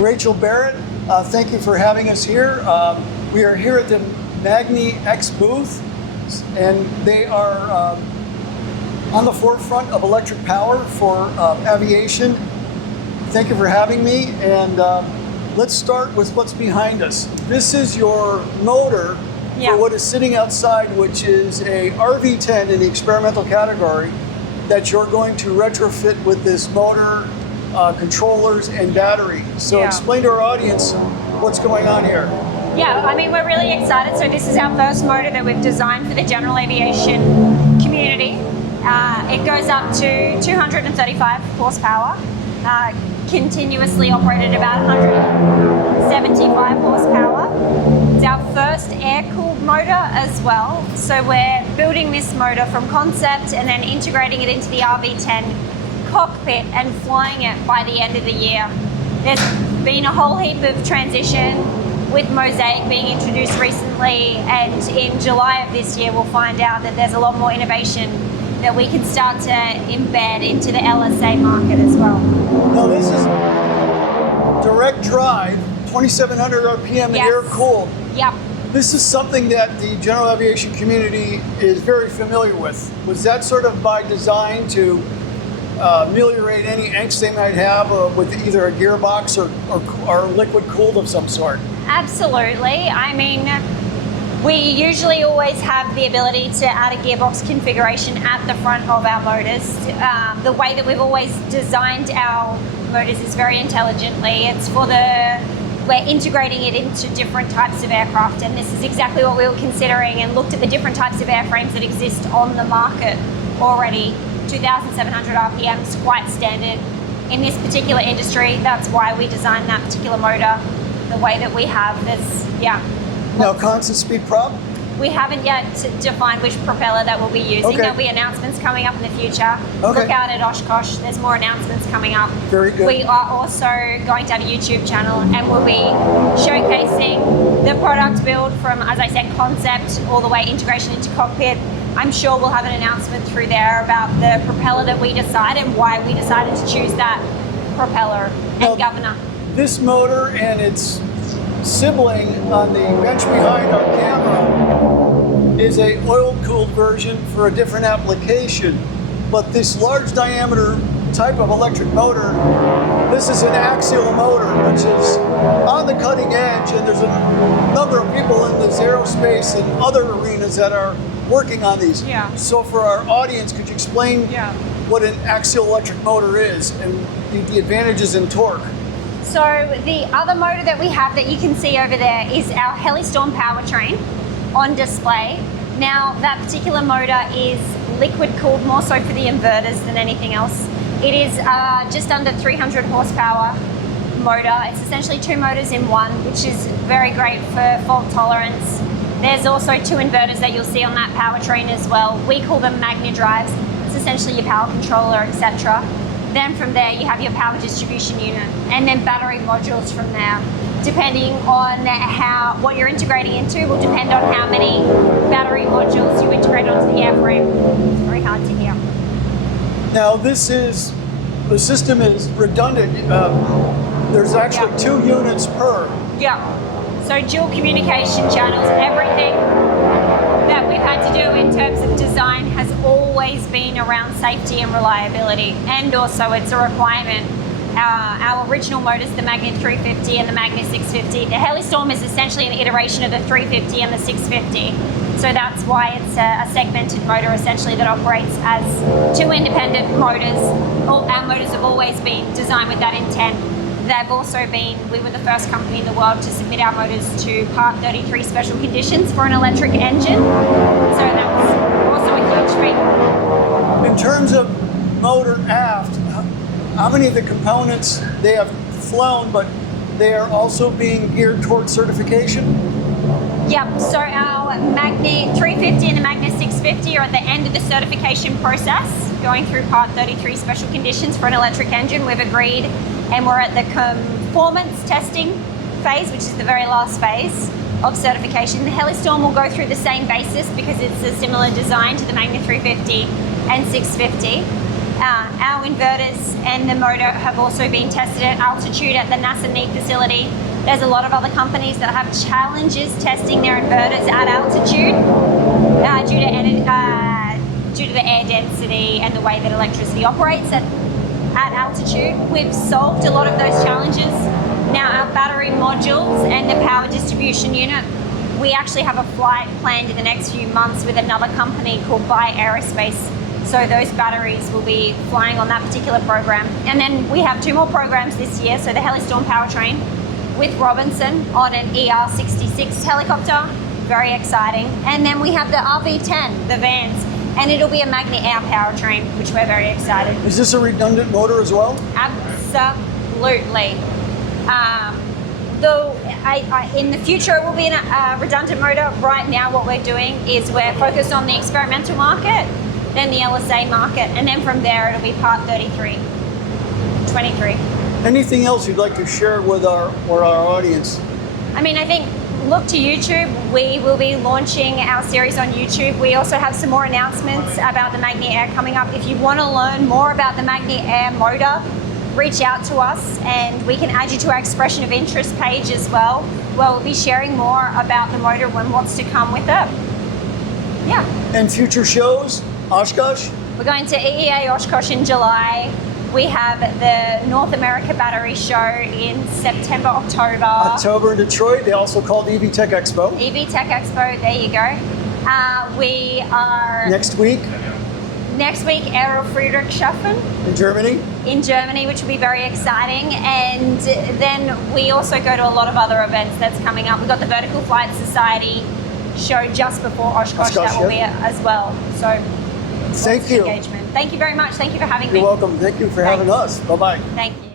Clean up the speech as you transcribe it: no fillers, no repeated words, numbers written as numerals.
Rachael Barritt, thank you for having us here. We are here at the MagniX booth, and they are on the forefront of electric power for aviation. Thank you for having me, and let's start with what's behind us. This is your motor for what is sitting outside, which is a RV10 in the experimental category that you're going to retrofit with this motor, controllers, and battery. So explain to our audience what's going on here. Yeah, I mean, we're really excited. So this is our first motor that we've designed for the general aviation community. It goes up to 235 horsepower, continuously operated about 175 horsepower. It's our first air-cooled motor as well. So we're building this motor from concept and then integrating it into the RV10 cockpit and flying it by the end of the year. There's been a whole heap of transition with Mosaic being introduced recently, and in July of this year we'll find out that there's a lot more innovation that we can start to embed into the LSA market as well. Now this is direct drive, 2,700 RPM and air-cooled. Yep. This is something that the general aviation community is very familiar with. Was that sort of by design to ameliorate any angst they might have with either a gearbox or liquid cooled of some sort? Absolutely. I mean, we usually always have the ability to add a gearbox configuration at the front of our motors. The way that we've always designed our motors is very intelligently. It's we're integrating it into different types of aircraft, and this is exactly what we were considering, and looked at the different types of airframes that exist on the market already. 2,700 RPM is quite standard in this particular industry. That's why we designed that particular motor the way that we have. Now, constant speed prop? We haven't yet defined which propeller that we'll be using. There'll be announcements coming up in the future. Look out at Oshkosh. There's more announcements coming up. Very good. We are also going to have a YouTube channel, and we'll be showcasing the product build from, as I said, concept all the way integration into cockpit. I'm sure we'll have an announcement through there about the propeller that we decided and why we decided to choose that propeller and governor. This motor and its sibling on the bench behind our camera is a oil-cooled version for a different application. But this large diameter type of electric motor, this is an axial motor, which is on the cutting edge, and there's a number of people in this aerospace and other arenas that are working on these. So for our audience, could you explain what an axial electric motor is and the advantages in torque? So the other motor that we have that you can see over there is our HeliStorm powertrain on display. Now that particular motor is liquid cooled, more so for the inverters than anything else. It is just under 300 horsepower motor. It's essentially two motors in one, which is very great for fault tolerance. There's also two inverters that you'll see on that powertrain as well. We call them MagniDrives. It's essentially your power controller, etc. Then from there you have your power distribution unit, and then battery modules from there. Depending on what you're integrating into will depend on how many battery modules you integrate onto the airframe. It's very hard to hear. Now the system is redundant. There's actually two units per. So dual communication channels, everything that we've had to do in terms of design has always been around safety and reliability, and also it's a requirement. Our original motors, the Magni 350 and the Magni 650, the HeliStorm is essentially an iteration of the 350 and the 650. So that's why it's a segmented motor essentially that operates as two independent motors. Our motors have always been designed with that intent. They've also we were the first company in the world to submit our motors to Part 33 special conditions for an electric engine. So that's also a huge feat. In terms of motor aft, how many of the components they have flown, but they are also being geared towards certification? So our Magni 350 and the Magni 650 are at the end of the certification process, going through Part 33 special conditions for an electric engine. We've agreed, and we're at the conformance testing phase, which is the very last phase of certification. The HeliStorm will go through the same basis because it's a similar design to the Magni 350 and 650. Our inverters and the motor have also been tested at altitude at the NASA NEAT facility. There's a lot of other companies that have challenges testing their inverters at altitude due to the air density and the way that electricity operates at altitude. We've solved a lot of those challenges. Now our battery modules and the power distribution unit, we actually have a flight planned in the next few months with another company called By Aerospace. So those batteries will be flying on that particular program. And then we have 2 more programs this year. So the HeliStorm powertrain with Robinson on an ER-66 helicopter, very exciting. And then we have the RV-10, the vans, and it'll be a magniAir powertrain, which we're very excited. Is this a redundant motor as well? Absolutely. Though in the future it will be a redundant motor. Right now what we're doing is we're focused on the experimental market, then the LSA market, and then from there it'll be part 23. Anything else you'd like to share with our audience? I mean, I think look to YouTube. We will be launching our series on YouTube. We also have some more announcements about the magniAir coming up. If you want to learn more about the magniAir motor, reach out to us and we can add you to our expression of interest page as well, where we'll be sharing more about the motor and what's to come with it. Yeah. And future shows, Oshkosh? We're going to EEA Oshkosh in July. We have the North America Battery Show in September, October. October in Detroit. They also call it EV Tech Expo. EV Tech Expo, there you go. We are... Next week, Aero Friedrichshafen in Germany, which will be very exciting. And then we also go to a lot of other events that's coming up. We've got the Vertical Flight Society show just before Oshkosh that will be as well. So thank you. Engagement. Thank you very much. Thank you for having me. You're welcome. Thank you for having us. Bye-bye. Thank you.